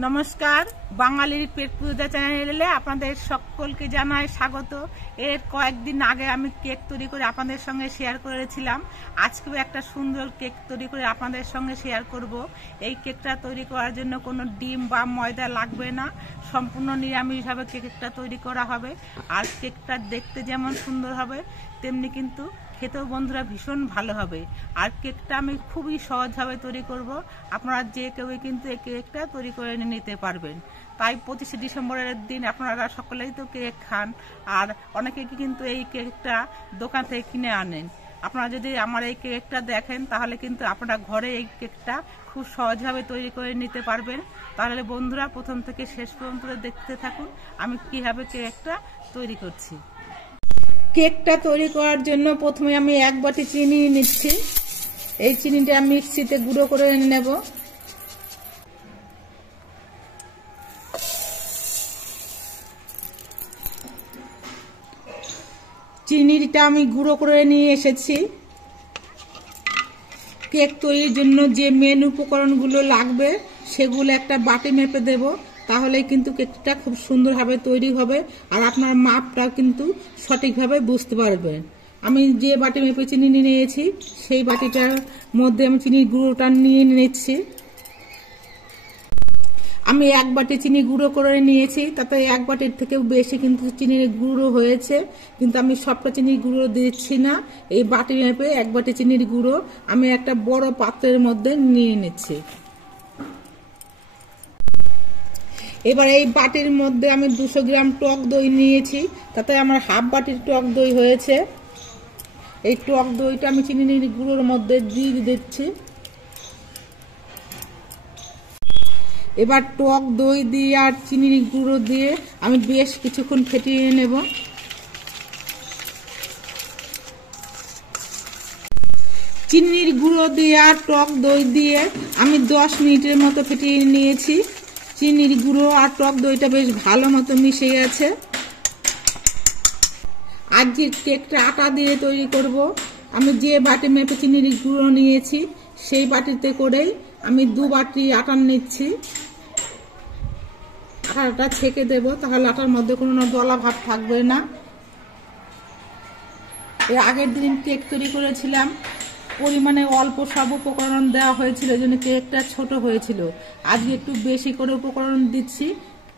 নমস্কার, বাঙালির পেট পূজা চ্যানেলে আপনাদের সকলকে জানাই স্বাগত। এর কয়েকদিন আগে আমি কেক তৈরি করে আপনাদের সঙ্গে শেয়ার করেছিলাম। আজকেও একটা সুন্দর কেক তৈরি করে আপনাদের সঙ্গে শেয়ার করব। এই কেকটা তৈরি করার জন্য কোনো ডিম বা ময়দা লাগবে না, সম্পূর্ণ নিরামিষভাবে কেকটা তৈরি করা হবে। আর কেকটা দেখতে যেমন সুন্দর হবে তেমনি কিন্তু খেতেও বন্ধুরা ভীষণ ভালো হবে। আর কেকটা আমি খুবই সহজভাবে তৈরি করব, আপনারা যে কেউ কিন্তু এই কেকটা তৈরি করে নিতে পারবেন। তাই 25শে ডিসেম্বরের দিন আপনারা সকলেই তো কেক খান, আর অনেকে কিন্তু এই কেকটা দোকান থেকে কিনে আনেন। আপনারা যদি আমার এই কেকটা দেখেন তাহলে কিন্তু আপনারা ঘরে এই কেকটা খুব সহজভাবে তৈরি করে নিতে পারবেন। তাহলে বন্ধুরা প্রথম থেকে শেষ পর্যন্ত দেখতে থাকুন আমি কিভাবে কেকটা তৈরি করছি। কেকটা তৈরি করার জন্য প্রথমে আমি 1 বাটি চিনি নিচ্ছি। এই চিনিটা মিক্সিতে গুঁড়ো করে নেব। চিনিটা আমি গুঁড়ো করে নিয়ে এসেছি। কেক তৈরির জন্য যে মেন উপকরণগুলো লাগবে সেগুলো একটা বাটি মেপে দেব, তাহলে কিন্তু কেকটা খুব সুন্দরভাবে তৈরি হবে আর আপনার মাপটা কিন্তু সঠিকভাবে বুঝতে পারবেন। আমি যে বাটি মেপে চিনি নিয়েছি সেই বাটিটার মধ্যে আমি চিনির গুঁড়োটা নিয়ে নিচ্ছি। আমি 1 বাটি চিনি গুঁড়ো করে নিয়েছি, তাতে 1 বাটির থেকেও বেশি কিন্তু চিনির গুঁড়ো হয়েছে, কিন্তু আমি সবটা চিনির গুঁড়ো দিচ্ছি না। এই বাটি মেপে 1 বাটি চিনির গুঁড়ো আমি একটা বড় পাত্রের মধ্যে নিয়ে নিচ্ছি। এবার এই বাটির মধ্যে আমি 200 গ্রাম টক দই নিয়েছি, তাতে আমার হাফ বাটির টক দই হয়েছে। এই টক দইটা আমি চিনির গুঁড়োর মধ্যে দিয়ে দিচ্ছি। এবার টক দই দিয়ে আর চিনির গুঁড়ো দিয়ে আমি বেশ কিছুক্ষণ ফেটিয়ে নেব। চিনির গুঁড়ো দিয়ে আর টক দই দিয়ে আমি 10 মিনিটের মতো ফেটিয়ে নিয়েছি। চিনির গুঁড়ো আর টক দইটা বেশ ভালো মতো মিশে গেছে। আজকে কেকটা আটা দিয়ে তৈরি করব। আমি যে বাটি মেপে চিনির গুঁড়ো নিয়েছি সেই বাটিতে করেই আমি 2 বাটি আটা নিচ্ছি। আটাটা ছেঁকে দেব, তাহলে আটার মধ্যে কোনো দলা ভাব থাকবে না। এর আগের দিন কেক তৈরি করেছিলাম, পরিমাণে অল্প সব উপকরণ দেওয়া হয়েছিল, এই জন্য কেকটা ছোট হয়েছিল। আজকে একটু বেশি করে উপকরণ দিচ্ছি,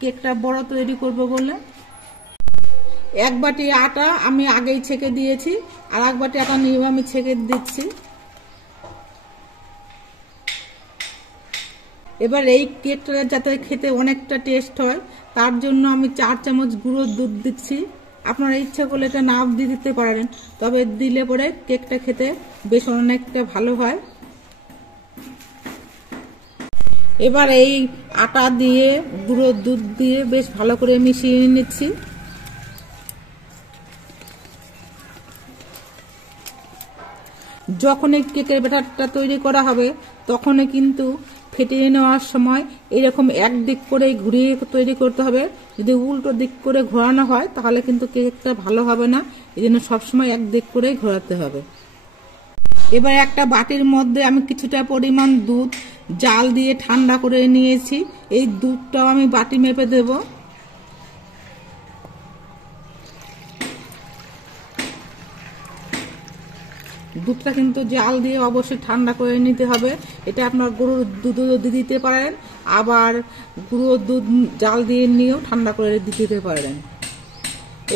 কেকটা বড় তৈরি করব বলে। 1 বাটি আটা আমি আগেই ছেঁকে দিয়েছি, আর 1 বাটি আটা নিয়েও আমি ছেঁকে দিচ্ছি। এবার এই কেকটা যাতে খেতে অনেকটা টেস্ট হয় তার জন্য আমি 4 চামচ গুঁড়ো দুধ দিচ্ছি। আপনারা ইচ্ছা করলে এটা নাও দিয়ে দিতে পারেন, তবে দিলে পরে কেকটা খেতে বেশ অনেকটা ভালো হয়। এবার এই আটা দিয়ে গুঁড়ো দুধ দিয়ে বেশ ভালো করে মিশিয়ে নিচ্ছি। যখন এই কেকের ব্যাটারটা তৈরি করা হবে তখনই কিন্তু ফেটিয়ে নেওয়ার সময় এরকম এক দিক করে ঘুরিয়ে তৈরি করতে হবে। যদি উল্টো দিক করে ঘোরানো হয় তাহলে কিন্তু কেকটা ভালো হবে না, এই জন্য সবসময় এক দিক করে ঘোরাতে হবে। এবার একটা বাটির মধ্যে আমি কিছুটা পরিমাণ দুধ জাল দিয়ে ঠান্ডা করে নিয়েছি। এই দুধটাও আমি বাটি মেপে দেব। দুধটা কিন্তু জাল দিয়ে অবশ্যই ঠান্ডা করে নিতে হবে। এটা আপনার গরুর দুধও দিতে পারেন, আবার গুঁড়ো দুধ জাল দিয়ে নিয়েও ঠান্ডা করে দিতে পারেন।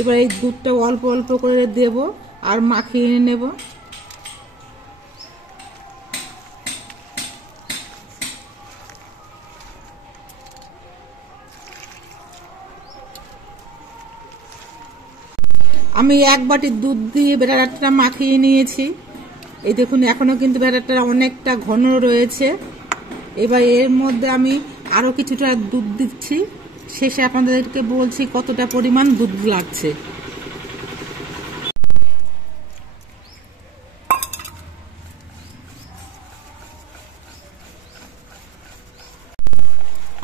এবার এই দুধটা অল্প অল্প করে দেব আর মাখিয়ে নেব। আমি 1 বাটি দুধ দিয়ে ব্যাটারটা মাখিয়ে নিয়েছি। এই দেখুন এখনো কিন্তু ব্যাটারটা অনেকটা ঘন রয়েছে। এবার এর মধ্যে আমি আরো কিছুটা দুধ দিচ্ছি। শেষে আপনাদেরকে বলছি কতটা পরিমাণ দুধ লাগছে।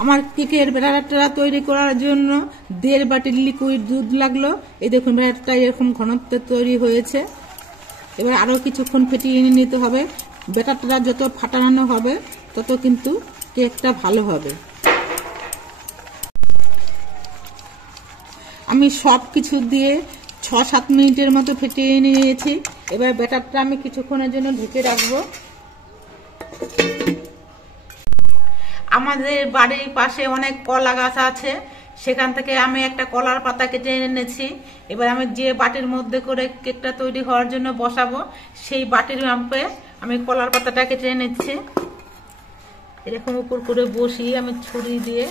আমার কেকের ব্যাটারটা তৈরি করার জন্য 1.5 বাটি লিকুইড দুধ লাগলো। এই দেখুন ব্যাটারটা এরকম ঘনত্ব তৈরি হয়েছে। এবার আরো কিছুক্ষণ ফেটিয়ে নিতে হবে। ব্যাটারটা যত ফাটানো হবে তত কিন্তু কেকটা ভালো হবে। আমি সব কিছু দিয়ে 6-7 মিনিটের মতো ফেটিয়ে নিয়েছি। এবার ব্যাটারটা আমি কিছুক্ষণের জন্য ঢেকে রাখবো। আমাদের বাড়ির পাশে অনেক কলা গাছ আছে, সেখান থেকে আমি একটা কলার পাতা কেটে এনেছি। এবার আমি যে বাটির মধ্যে করে কেকটা তৈরি হওয়ার জন্য বসাবো, সেই বাটির মাপে আমি কলার পাতাটা কেটে নিচ্ছি। এরকম উপর করে বসিয়ে আমি ছুরি দিয়ে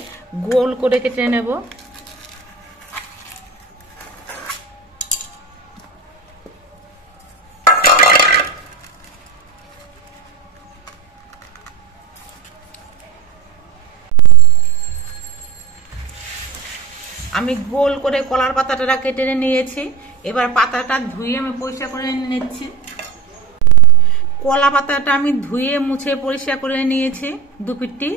গোল করে কেটে নেব। আমি গোল করে কলার পাতাটা কেটে নিয়েছি। এবার পাতাটা ধুয়ে আমি পরিষ্কার করে নিচ্ছি। কলা পাতাটা আমি ধুয়ে মুছে পরিষ্কার করে নিয়েছি 2 পিঠটি।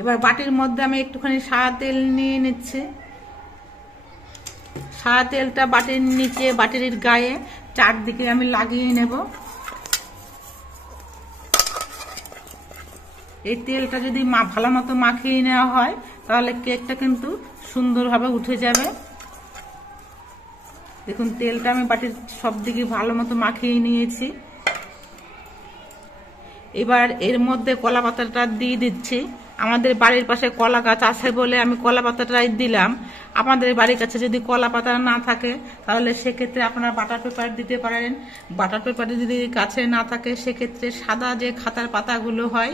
এবার বাটির মধ্যে আমি একটুখানি সাদা তেল নিয়ে নিচ্ছি। সাদা তেলটা বাটির নিচে, বাটির গায়ে চারদিকে আমি লাগিয়ে নেব। এই তেলটা যদি ভালো মতো মাখিয়ে নেওয়া হয় তাহলে কেকটা কিন্তু সুন্দরভাবে উঠে যাবে। দেখুন তেলটা আমি বাটির সব দিকে ভালো মতো মাখিয়ে নিয়েছি। এবার এর মধ্যে কলা পাতাটা দিয়ে দিচ্ছি। আমাদের বাড়ির পাশে কলা গাছ আছে বলে আমি কলা পাতাটাই দিলাম। আমাদের বাড়ির কাছে যদি কলা পাতা না থাকে তাহলে সেক্ষেত্রে আপনারা বাটার পেপার দিতে পারেন। বাটার পেপার যদি কাছে না থাকে সেক্ষেত্রে সাদা যে খাতার পাতাগুলো হয়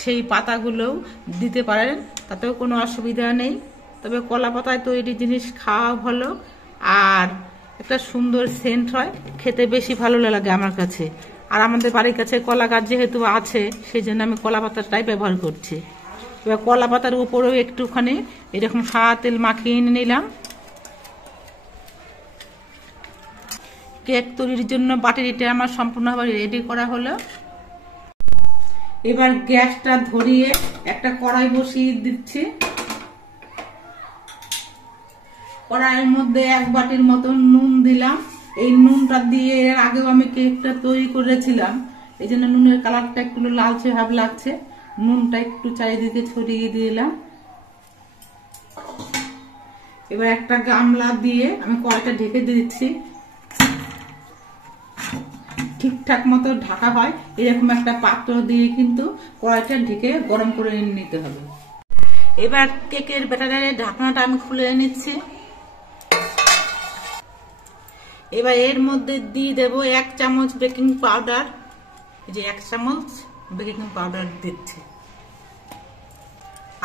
সেই পাতাগুলোও দিতে পারেন, তাতেও কোনো অসুবিধা নেই। তবে কলা পাতায় তৈরি জিনিস খাওয়া ভালো, আর একটা সুন্দর সেন্ট হয়, খেতে বেশি ভালো লাগে আমার কাছে। আর আমাদের বাড়ির কাছে কলা গাছ যেহেতু আছে সেই জন্য আমি কলা পাতাটাই ব্যবহার করছি। এবার কলা পাতার উপরেও একটুখানি এরকম সাদা তেল মাখিয়ে নিলাম। কেক তৈরির জন্য বাটিটা আমার সম্পূর্ণভাবে রেডি করা হলো। এবার গ্যাসটা ধরিয়ে একটা কড়াই বসিয়ে দিচ্ছি। কড়াইয়ের মধ্যে 1 বাটির মতো নুন দিলাম। এই নুনটা দিয়ে এর আগেও আমি কেকটা তৈরি করেছিলাম, এই জন্য নুনের কালারটা একটু লালচে ভাব লাগছে। নুনটা একটু চারিদিকে ছড়িয়ে দিলাম। এবার একটা গামলা দিয়ে আমি কড়াইটা ঢেকে দিচ্ছি। ঠিকঠাক মতো ঢাকা হয় এরকম একটা পাত্র দিয়ে কিন্তু কড়াইটা ঢেকে গরম করে নিতে হবে। এবার কেকের ব্যাটারের ঢাকনাটা আমি খুলে নিচ্ছি। এবার এর মধ্যে দিয়ে দেব 1 চামচ বেকিং পাউডার। এই যে 1 চামচ বেকিং পাউডার দিচ্ছি।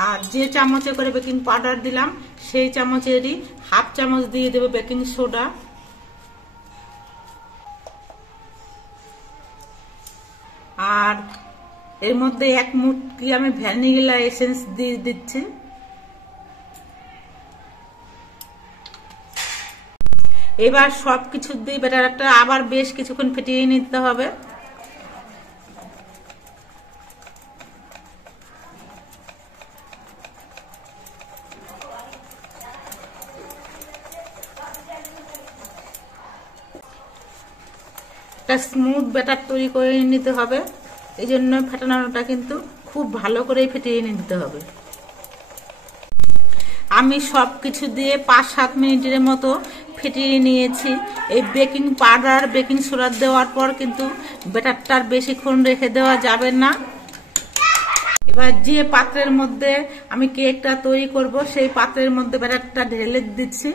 আর যে চামচে করে বেকিং পাউডার দিলাম সেই চামচেরই 1/2 চামচ দিয়ে দেব বেকিং সোডা। আর এর মধ্যে 1 মুটকি আমি ভ্যানিলা এসেন্স দিয়ে দিচ্ছি। এবার সবকিছু দিয়ে ব্যাটারটা আবার বেশ কিছুক্ষণ ফেটিয়ে নিতে হবে। একটা স্মুথ ব্যাটার তৈরি করে নিতে হবে, এই জন্য ফেটানোটা কিন্তু খুব ভালো করে ফেটিয়ে নিতে হবে। আমি সবকিছু দিয়ে 5-7 মিনিটের মতো ফেটিয়ে নিয়েছি। এই বেকিং পাউডার বেকিং সোডা দেওয়ার পর কিন্তু ব্যাটারটার বেশিক্ষণ রেখে দেওয়া যাবে না। এবার যে পাত্রের মধ্যে আমি কেকটা তৈরি করব সেই পাত্রের মধ্যে ব্যাটারটা ঢেলে দিচ্ছি।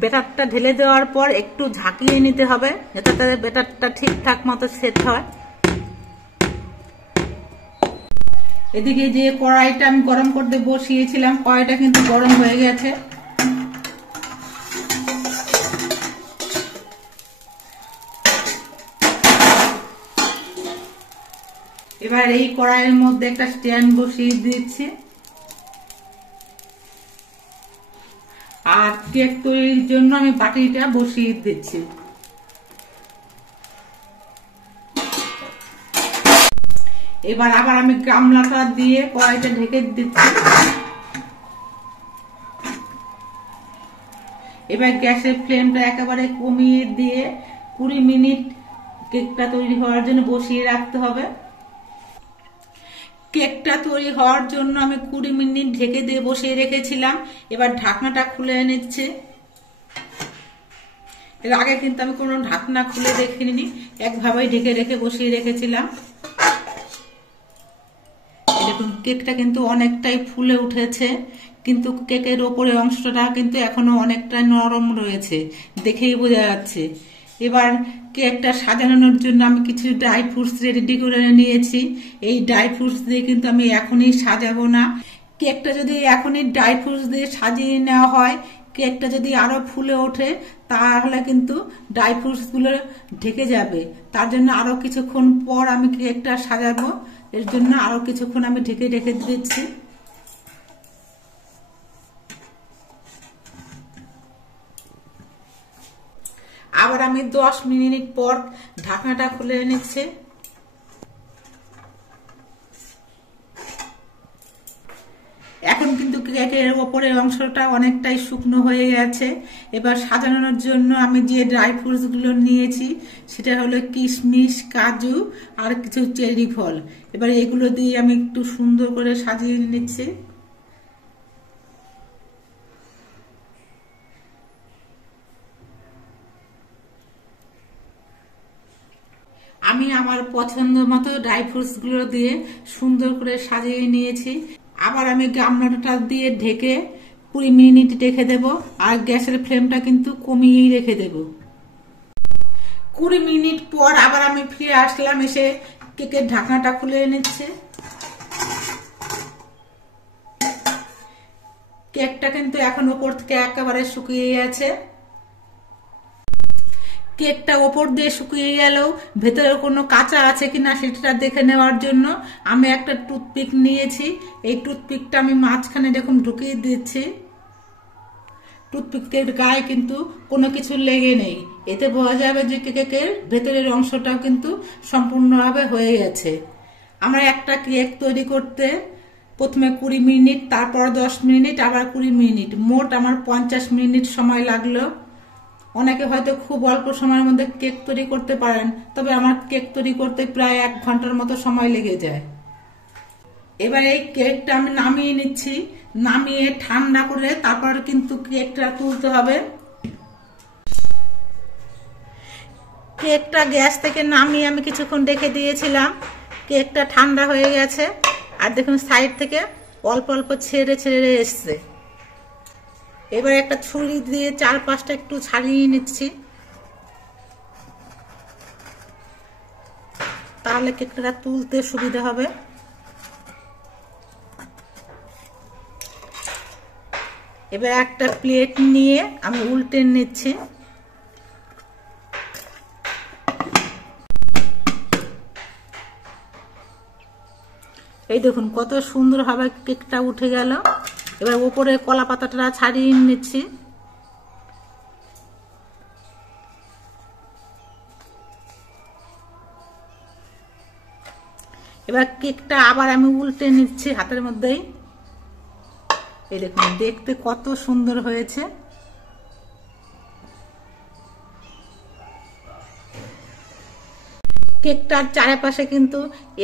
ব্যাটারটা ঢেলে দেওয়ার পর একটু ঝাঁকিয়ে নিতে হবে যাতে ব্যাটারটা ঠিকঠাক মতো সেট হয়। এদিকে যে কড়াইটা আমি গরম করতে বসিয়েছিলাম, কড়াইটা কিন্তু গরম হয়ে গেছে। এবার এই কড়াইয়ের মধ্যে একটা স্ট্যান্ড বসিয়ে দিচ্ছি। আর কেক তৈরির জন্য আমি বাটিটা বসিয়ে দিচ্ছি। এবার আবার আমি গামলাটা দিয়ে কড়াইটা ঢেকে দিচ্ছি। এবার গ্যাসের ফ্লেমটা একেবারে কমিয়ে দিয়ে 20 মিনিট কেকটা তৈরি হওয়ার জন্য বসিয়ে রাখতে হবে। কেকটা তৈরি হওয়ার জন্য আমি 20 মিনিট ঢেকে দিয়ে বসিয়ে রেখেছিলাম। এবার ঢাকনাটা খুলে নিচ্ছে। এর আগে কিন্তু আমি কোনো ঢাকনা খুলে দেখিনি, একভাবেই ঢেকে রেখে বসিয়ে রেখেছিলাম। দেখুন কেকটা কিন্তু অনেকটাই ফুলে উঠেছে, কিন্তু কেকের ওপরের অংশটা কিন্তু এখনো অনেকটাই নরম রয়েছে, দেখেই বোঝা যাচ্ছে। এবার কেকটা সাজানোর জন্য আমি কিছু ড্রাই ফ্রুটস রেডি করে নিয়েছি। এই ড্রাই ফ্রুটস দিয়ে কিন্তু আমি এখনই সাজাবো না। কেকটা যদি এখনই ড্রাই ফ্রুটস দিয়ে সাজিয়ে নেওয়া হয়, কেকটা যদি আরো ফুলে ওঠে, তাহলে কিন্তু ড্রাই ফ্রুটস গুলো ঢেকে যাবে। তার জন্য আরো কিছুক্ষণ পর আমি কেকটা সাজাবো, এর জন্য আরো কিছুক্ষণ আমি ঢেকে রেখে দিচ্ছি। আবার আমি 10 মিনিট পর ঢাকনাটা খুলে নিচ্ছি। এখন কিন্তু কেকের ওপরের অংশটা অনেকটাই শুকনো হয়ে গেছে। এবার সাজানোর জন্য আমি যে ড্রাই ফ্রুটস গুলো নিয়েছি সেটা হলো কিশমিশ, কাজু আর কিছু চেরি ফল। এবার এগুলো দিয়ে আমি একটু সুন্দর করে সাজিয়ে নিচ্ছি। আমি আমার পছন্দ মতো ড্রাই ফ্রুটস গুলো দিয়ে সুন্দর করে সাজিয়ে নিয়েছি। আবার আমি গামলাটা দিয়ে ঢেকে 20 মিনিট রেখে দেব, আর গ্যাসের ফ্লেমটা কিন্তু কমিয়েই রেখে দেব। 20 মিনিট পর আবার আমি ফিরে আসলাম, এসে কেকের ঢাকনাটা খুলে নিচ্ছে। কেকটা কিন্তু এখন ওপর থেকে একেবারে শুকিয়ে গেছে। কেকটা ওপর দিয়ে শুকিয়ে গেলেও ভেতরে কোনো কাঁচা আছে কিনা সেটা দেখে নেওয়ার জন্য আমি একটা টুথপিক নিয়েছি। এই টুথপিকটা আমি মাঝখানে এরকম ঢুকিয়ে দিচ্ছি। টুথপিকের গায়ে কিন্তু কোনো কিছু লেগে নেই, এতে বোঝা যাবে যে কেকের ভেতরের অংশটাও কিন্তু সম্পূর্ণভাবে হয়ে গেছে। আমরা একটা কেক তৈরি করতে প্রথমে 20 মিনিট, তারপর 10 মিনিট, আবার 20 মিনিট, মোট আমার 50 মিনিট সময় লাগলো। অনেকে হয়তো খুব অল্প সময়ের মধ্যে কেক তৈরি করতে পারেন, তবে আমার কেক তৈরি করতে প্রায় 1 ঘন্টার মতো সময় লেগে যায়। এবার এই কেকটা আমি নামিয়ে নিচ্ছি। নামিয়ে ঠান্ডা করে তারপর কিন্তু কেকটা তুলতে হবে। কেকটা গ্যাস থেকে নামিয়ে আমি কিছুক্ষণ রেখে দিয়েছিলাম। কেকটা ঠান্ডা হয়ে গেছে, আর দেখুন সাইড থেকে অল্প অল্প ছেড়ে ছেড়ে এসছে। এবার একটা ছুরি দিয়ে চারপাশটা একটু ছাড়িয়ে নিচ্ছি, তাহলে কেকটা তুলতে সুবিধা হবে। এবার একটা প্লেট নিয়ে আমি উল্টে নিচ্ছি। এই দেখুন কত সুন্দরভাবে কেকটা উঠে গেল। এবার উপরে কলা পাতাটা ছাড়িয়ে নিচ্ছি। এবার কেকটা আবার আমি উল্টে নিচ্ছি হাতের মধ্যেই। এই দেখুন দেখতে কত সুন্দর হয়েছে। কেকটার চারপাশে কিন্তু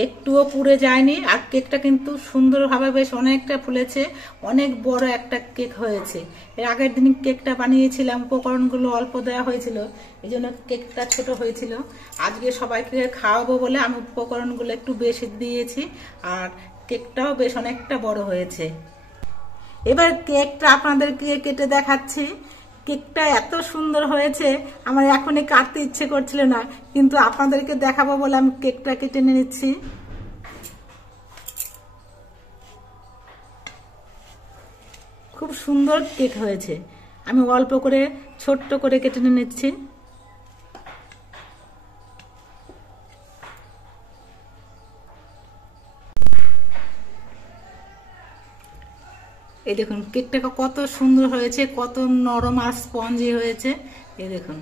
একটুও পুড়ে যায়নি, আর কেকটা কিন্তু সুন্দরভাবে বেশ অনেকটা ফুলেছে। অনেক বড় একটা কেক হয়েছে। এর আগের দিন কেকটা বানিয়েছিলাম, উপকরণগুলো অল্প দেওয়া হয়েছিল, এই জন্য কেকটা ছোট হয়েছিল। আজকে সবাইকে খাওয়াবো বলে আমি উপকরণগুলো একটু বেশি দিয়েছি, আর কেকটাও বেশ অনেকটা বড় হয়েছে। এবার কেকটা আপনাদেরকে কেটে দেখাচ্ছি। কেকটা এত সুন্দর হয়েছে, আমার এখনই কাটতে ইচ্ছে করছিল না, কিন্তু আপনাদেরকে দেখাবো বলে আমি কেকটা কেটে নিচ্ছি। খুব সুন্দর কেক হয়েছে। আমি অল্প করে ছোট্ট করে কেটে নিচ্ছি। এই দেখুন কেকটা কত সুন্দর হয়েছে, কত নরম আর স্পঞ্জি হয়েছে। এই দেখুন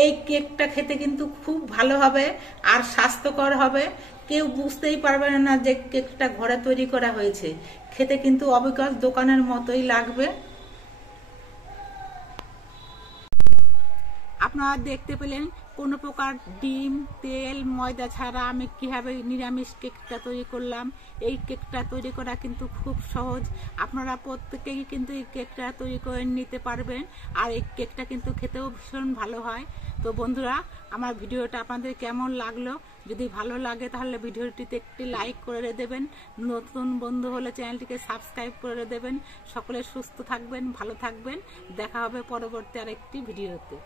এই কেকটা খেতে কিন্তু খুব ভালো হবে আর স্বাস্থ্যকর হবে। কেউ বুঝতেই পারবে না যে কেকটা ঘরে তৈরি করা হয়েছে। খেতে কিন্তু অবিকল দোকানের মতোই লাগবে। আপনারা দেখতে পেলেন কোনো প্রকার ডিম তেল ময়দা ছাড়া আমি কিভাবে নিরামিষ কেকটা তৈরি করলাম। এই কেকটা তৈরি করা কিন্তু খুব সহজ, আপনারা প্রত্যেকেই কিন্তু এই কেকটা তৈরি করে নিতে পারবেন। আর এই কেকটা কিন্তু খেতেও ভীষণ ভালো হয়। তো বন্ধুরা, আমার ভিডিওটা আপনাদের কেমন লাগলো? যদি ভালো লাগে তাহলে ভিডিওটিতে একটি লাইক করে দেবেন, নতুন বন্ধু হলে চ্যানেলটিকে সাবস্ক্রাইব করে দেবেন। সকলে সুস্থ থাকবেন, ভালো থাকবেন, দেখা হবে পরবর্তী আরেকটি ভিডিওতে।